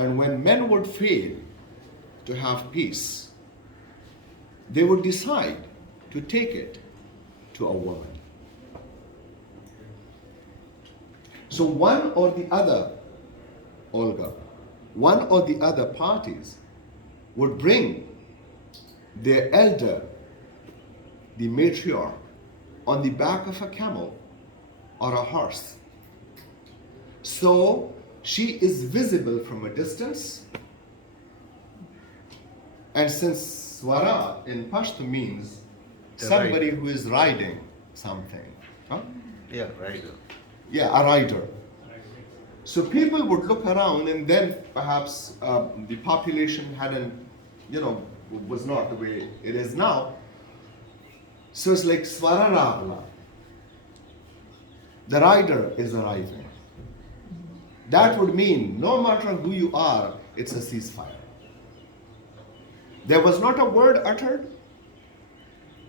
And when men would fail to have peace, they would decide to take it to a woman. So one or the other, Olga, one or the other parties would bring their elder, the matriarch, on the back of a camel or a horse. So she is visible from a distance. And since Swara in Pashto means somebody who is riding something. Huh? Yeah, rider. Yeah, a rider. So people would look around, and then perhaps the population hadn't, was not the way it is now. So it's like Swara Ragla. The rider is arriving. That would mean no matter who you are, it's a ceasefire. There was not a word uttered.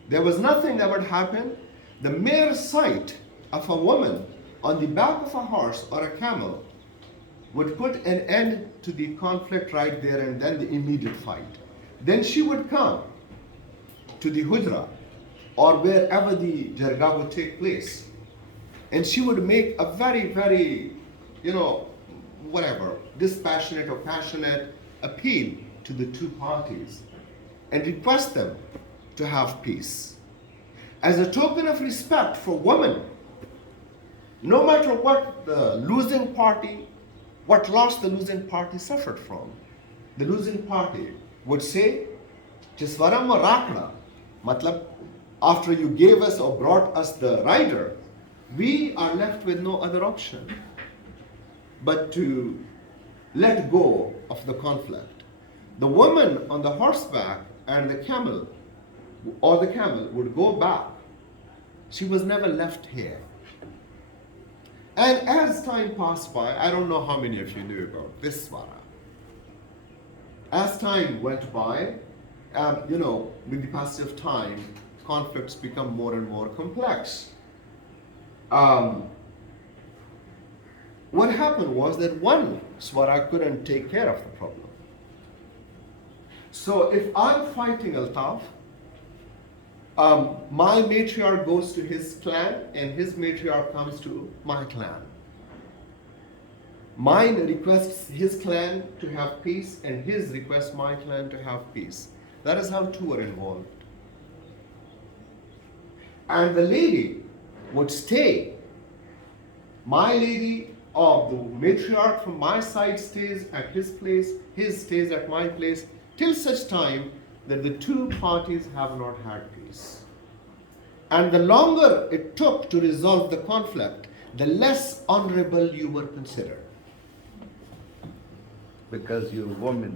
There was nothing that would happen. The mere sight of a woman on the back of a horse or a camel would put an end to the conflict right there and then, the immediate fight. Then she would come to the hujra or wherever the jirga would take place, and she would make a very, very, dispassionate or passionate appeal to the two parties and request them to have peace. As a token of respect for women, no matter what the losing party, what loss the losing party suffered from, the losing party would say, Chiswaram Rakna, matlab, after you gave us or brought us the rider, we are left with no other option but to let go of the conflict. The woman on the horseback and the camel, or the camel, would go back. She was never left here. And as time passed by, I don't know how many of you knew about this Swara. As time went by, with the passage of time, conflicts become more and more complex. What happened was that one Swara couldn't take care of the problem. So if I'm fighting Altaf, my matriarch goes to his clan and his matriarch comes to my clan. Mine requests his clan to have peace and his requests my clan to have peace. That is how two are involved. And the lady would stay. My lady or the matriarch from my side stays at his place, his stays at my place, till such time that the two parties have not had peace. And the longer it took to resolve the conflict, the less honorable you were considered. Because you're a woman.